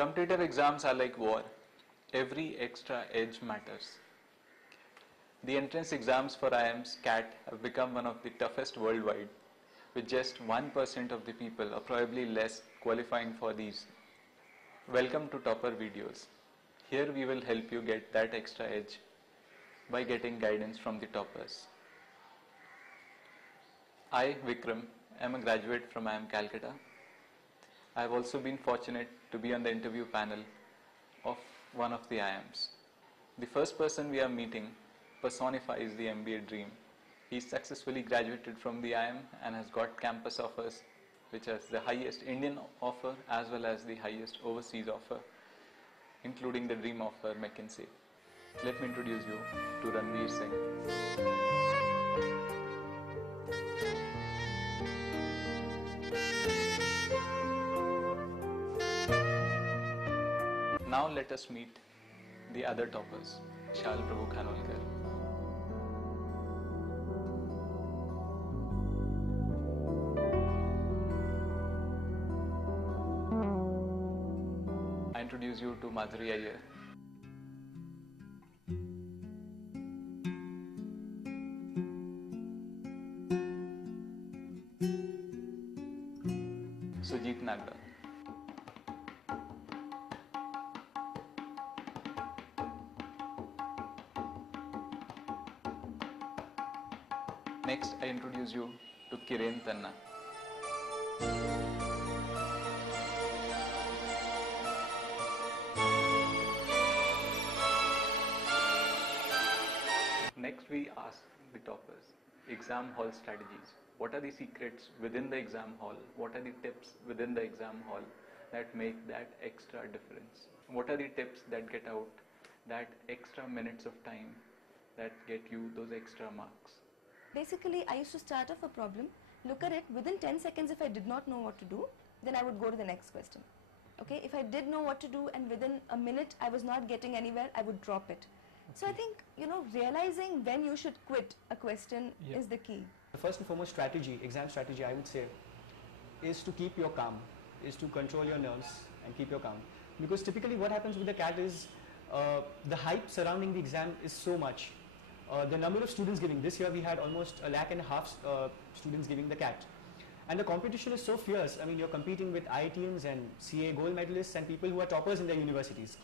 Competitive exams are like war. Every extra edge matters. The entrance exams for IIMS CAT have become one of the toughest worldwide, with just 1% of the people, or probably less, qualifying for these. Welcome to Topper Videos. Here we will help you get that extra edge by getting guidance from the toppers. I, Vikram, am a graduate from IIM Calcutta. I have also been fortunate to be on the interview panel of one of the IIMs. The first person we are meeting personifies the MBA dream. He successfully graduated from the IIM and has got campus offers, which is the highest Indian offer as well as the highest overseas offer, including the dream offer McKinsey. Let me introduce you to Ranveer Singh. Now let us meet the other toppers, Shal Prabhu Khanolkar. I introduce you to Madhuri Iyer. Sujit Nagda. Next, I introduce you to Kiren Tanna. Next, we ask the toppers, exam hall strategies. What are the secrets within the exam hall? What are the tips within the exam hall that make that extra difference? What are the tips that get out that extra minutes of time that get you those extra marks? Basically, I used to start off a problem, look at it, within 10 seconds if I did not know what to do, then I would go to the next question. Okay, if I did know what to do and within a minute I was not getting anywhere, I would drop it. Okay. So I think, realizing when you should quit a question is the key. The first and foremost strategy, exam strategy I would say, is to keep your calm, is to control your nerves and keep your calm. Because typically what happens with the CAT is, the hype surrounding the exam is so much. The number of students giving, this year we had almost 1.5 lakh students giving the CAT. And the competition is so fierce. I mean, you're competing with IIMs and CA gold medalists and people who are toppers in their universities.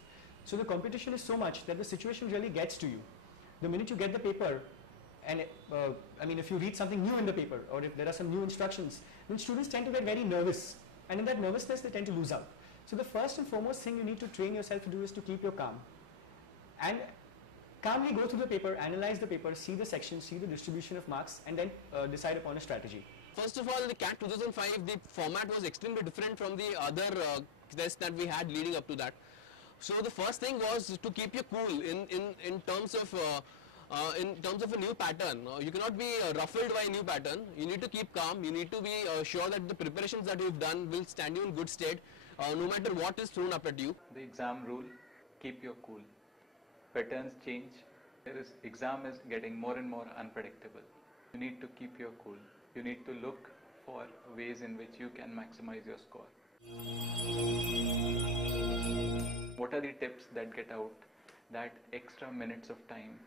So the competition is so much that the situation really gets to you. The minute you get the paper, and if you read something new in the paper or if there are some new instructions, then students tend to get very nervous. And in that nervousness, they tend to lose out. So the first and foremost thing you need to train yourself to do is to keep your calm. And calmly go through the paper, analyze the paper, see the section, see the distribution of marks, and then decide upon a strategy. First of all, the CAT 2005, the format was extremely different from the other tests that we had leading up to that. So the first thing was to keep you cool in terms of a new pattern. You cannot be ruffled by a new pattern. You need to keep calm. You need to be sure that the preparations that you've done will stand you in good state, no matter what is thrown up at you. The exam rule: keep your cool. Patterns change. Exam is getting more and more unpredictable. You need to keep your cool. You need to look for ways in which you can maximize your score. What are the tips that get out that extra minutes of time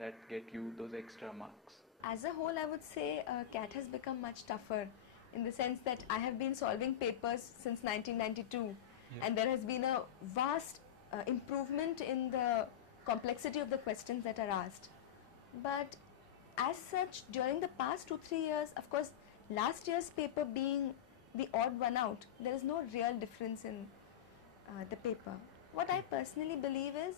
that get you those extra marks? As a whole, I would say CAT has become much tougher in the sense that I have been solving papers since 1992 and there has been a vast improvement in the complexity of the questions that are asked. But as such, during the past 2-3 years, of course, last year's paper being the odd one out, there is no real difference in the paper. What I personally believe is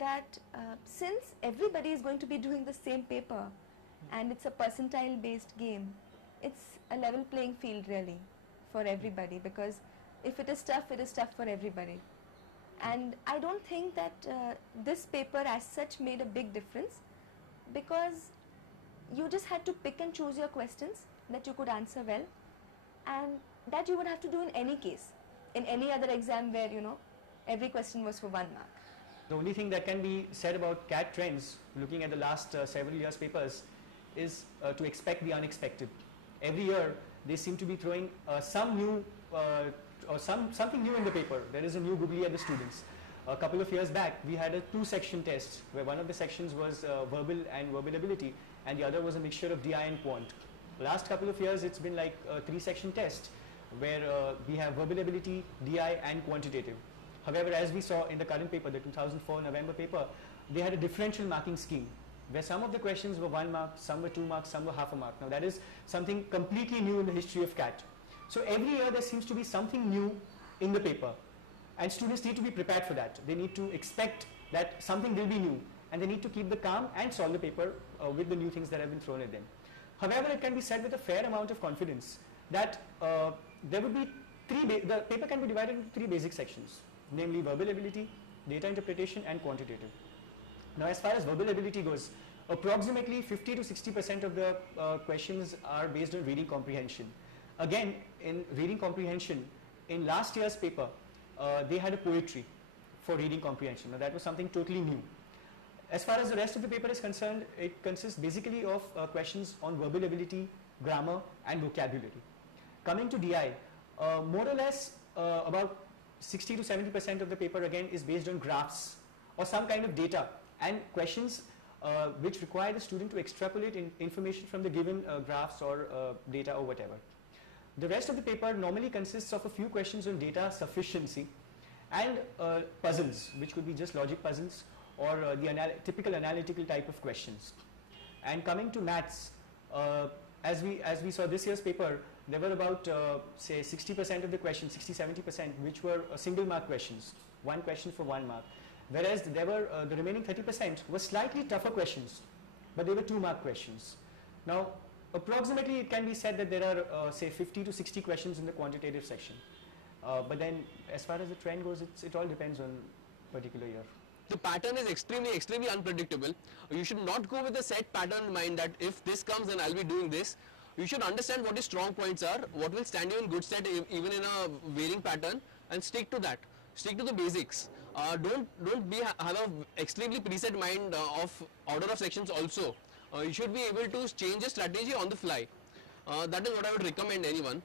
that since everybody is going to be doing the same paper and it's a percentile based game, it's a level playing field really for everybody, because if it is tough for everybody. And I don't think that this paper as such made a big difference, because you just had to pick and choose your questions that you could answer well, and that you would have to do in any case, in any other exam where every question was for 1 mark. The only thing that can be said about CAT trends, looking at the last several years' papers, is to expect the unexpected. Every year they seem to be throwing some new or something new in the paper. There is a new googly at the students. A couple of years back, we had a 2-section test where one of the sections was verbal and verbal ability, and the other was a mixture of DI and quant. Last couple of years, it's been like a 3-section test where we have verbal ability, DI, and quantitative. However, as we saw in the current paper, the 2004 November paper, they had a differential marking scheme where some of the questions were 1 mark, some were 2 marks, some were half a mark. Now that is something completely new in the history of CAT. So every year there seems to be something new in the paper, and students need to be prepared for that. They need to expect that something will be new, and they need to keep the calm and solve the paper with the new things that have been thrown at them. However, it can be said with a fair amount of confidence that there would be the paper can be divided into 3 basic sections, namely verbal ability, data interpretation, and quantitative. Now, as far as verbal ability goes, approximately 50 to 60% of the questions are based on reading comprehension. Again, in reading comprehension, in last year's paper, they had a poetry for reading comprehension. Now, that was something totally new. As far as the rest of the paper is concerned, it consists basically of questions on verbal ability, grammar, and vocabulary. Coming to DI, more or less about 60 to 70% of the paper again is based on graphs or some kind of data and questions which require the student to extrapolate information from the given graphs or data or whatever. The rest of the paper normally consists of a few questions on data sufficiency and puzzles, which could be just logic puzzles or the typical analytical type of questions. And coming to maths, as we saw this year's paper, there were about say 60% of the questions, 60-70%, which were single mark questions, 1 question for 1 mark. Whereas there were the remaining 30% were slightly tougher questions, but they were 2 mark questions. Now, approximately it can be said that there are say 50 to 60 questions in the quantitative section. But then as far as the trend goes, it all depends on particular year. The pattern is extremely unpredictable. You should not go with a set pattern in mind that if this comes then I'll be doing this. You should understand what your strong points are, what will stand you in good stead even in a varying pattern, and stick to that. Stick to the basics. Don't have a extremely preset mind of order of sections also. You should be able to change your strategy on the fly. That is what I would recommend anyone.